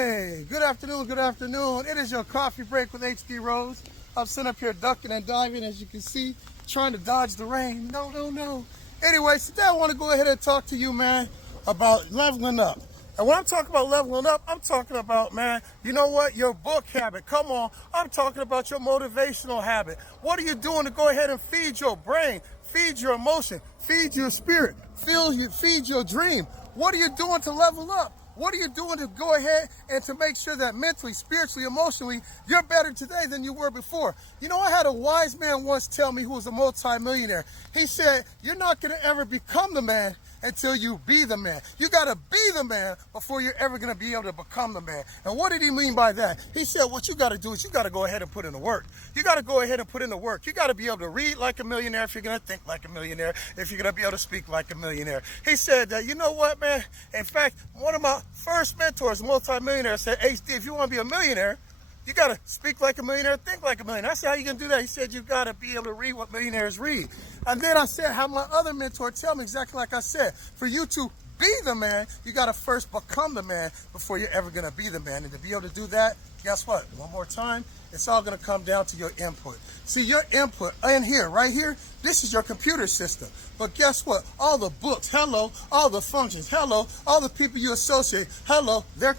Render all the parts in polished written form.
Hey, good afternoon, good afternoon. It is your coffee break with HD Rhodes. I'm sitting up here ducking and diving, as you can see, trying to dodge the rain. No. Anyway, today I want to go ahead and talk to you, man, about leveling up. And when I'm talking about leveling up, I'm talking about, man, you know what? Your book habit. Come on. I'm talking about your motivational habit. What are you doing to go ahead and feed your brain, feed your emotion, feed your spirit, feed your dream? What are you doing to level up? What are you doing to go ahead and to make sure that mentally, spiritually, emotionally, you're better today than you were before? You know, I had a wise man once tell me, who was a multimillionaire. He said, you're not going to ever become the man until you be the man. You got to be the man before you're ever going to be able to become the man. And what did he mean by that? He said, what you got to do is you got to go ahead and put in the work. You got to go ahead and put in the work. You got to be able to read like a millionaire if you're going to think like a millionaire, if you're going to be able to speak like a millionaire. He said that, you know what, man? In fact, one of my first mentors, a multimillionaire, said, HD, if you want to be a millionaire, you got to speak like a millionaire, think like a millionaire. I said, how you going to do that? He said, you got to be able to read what millionaires read. And then I said, how my other mentor tell me exactly like I said, for you to be the man, you got to first become the man before you're ever going to be the man. And to be able to do that, guess what? One more time, it's all going to come down to your input. See, your input in here, right here, this is your computer system. But guess what? All the books, hello, all the functions, hello, all the people you associate, hello, they're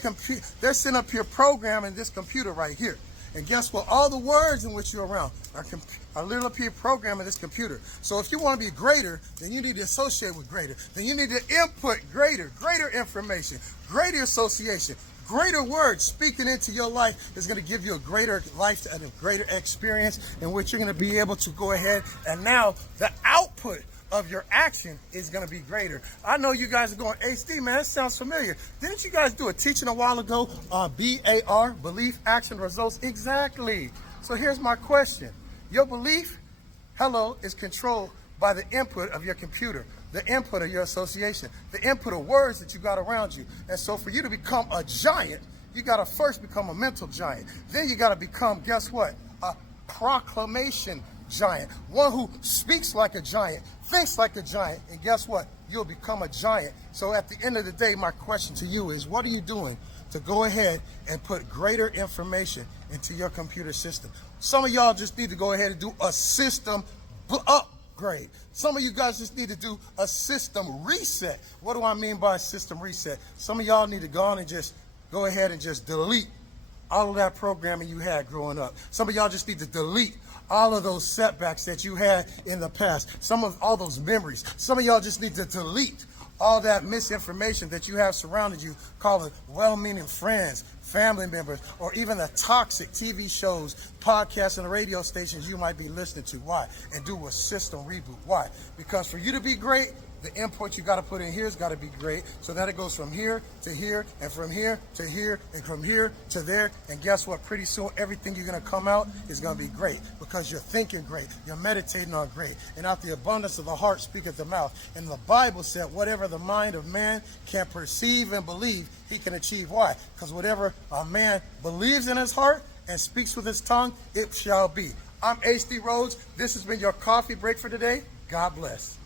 sitting up here programming this computer right here. And guess what? All the words in which you're around are literally up here programming this computer. So if you want to be greater, then you need to associate with greater. Then you need to input greater information, greater association. Greater words speaking into your life is going to give you a greater life and a greater experience in which you're going to be able to go ahead, and now the output of your action is going to be greater. I know you guys are going, HD, man, that sounds familiar. Didn't you guys do a teaching a while ago on BAR, belief, action, results? Exactly. So here's my question. Your belief, hello, is controlled by the input of your computer, the input of your association, the input of words that you got around you. And so for you to become a giant, you got to first become a mental giant. Then you got to become, guess what? A proclamation giant. One who speaks like a giant, thinks like a giant, and guess what? You'll become a giant. So at the end of the day, my question to you is, what are you doing to go ahead and put greater information into your computer system? Some of y'all just need to go ahead and do a system upgrade. Some of you guys just need to do a system reset. What do I mean by a system reset? Some of y'all need to go on and just go ahead and just delete all of that programming you had growing up. Some of y'all just need to delete all of those setbacks that you had in the past. Some of all those memories. Some of y'all just need to delete all that misinformation that you have surrounded you, calling well-meaning friends, family members, or even the toxic TV shows, podcasts, and radio stations you might be listening to. Why? And do a system reboot. Why? Because for you to be great, the input you got to put in here has got to be great, so that it goes from here to here, and from here to here, and from here to there. And guess what? Pretty soon, everything you're going to come out is going to be great, because you're thinking great, you're meditating on great, and out the abundance of the heart speaketh the mouth. And the Bible said, whatever the mind of man can perceive and believe, he can achieve. Why? Because whatever a man believes in his heart and speaks with his tongue, it shall be. I'm HD Rhodes. This has been your coffee break for today. God bless.